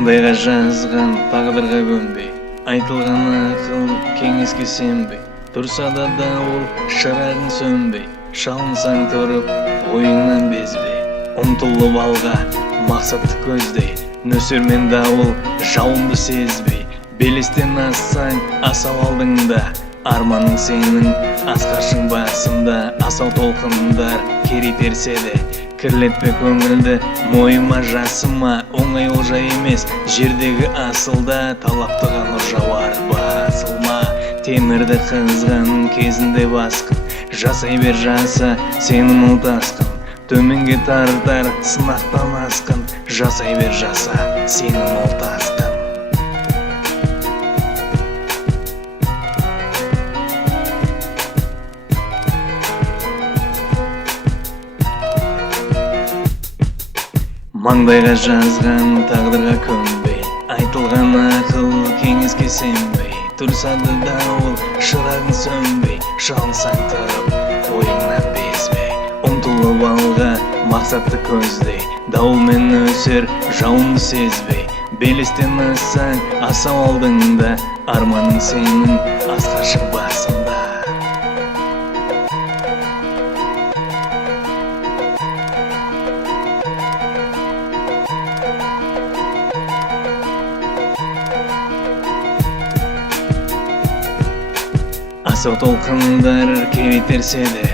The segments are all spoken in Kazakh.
Маңдайға жазған тағдырға көнбей, айтылған ақыл кеңеске сенбей, тұрса да дауыл шырағың сөнбей, шалынсаң тұрып ойыңнан безбей, ұмтылып алға мақсатты көздей, нөсермен дауыл жауынды сезбей, белестен ассаң асау алдыңда, арманың сенің асқаршың басында. Асау толқындар керитерсе де, кірлетпе көңілді мойыма жасыма. Оңай олжа емес жердегі асылда, талаптыған жауар басылма. Темірді қызған кезінде басқын, жасай бер жаса сенің ол тасқын. Төменге тартар сынақтан асқын, жасай бер жаса сенің ол тасқын. Маңдайға жазған тағдырға көнбей, айтылған ақыл кеңеске сенбей, тұрса да дауыл шырағың сөнбей, шалынсаң тұрып ойыңнан безбей, ұмтылып алға мақсатты көздей, дауылмен өсер жауынды сезбей, белестен ассаң асау алдыңда, арманың сенің асқаршың басында. Асау толқындар керитерсе де,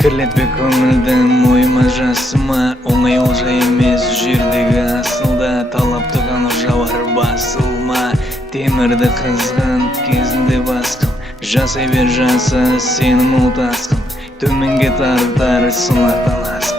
кірлетпе көңілді мойыма жасыма. Оңай олжа емес жердегі асылда, талаптыған жауар басылма. Темірді қызған кезінде басқын, жасай бер жаса сенің ол тасқын. Төменге тартар сынақтан асқын.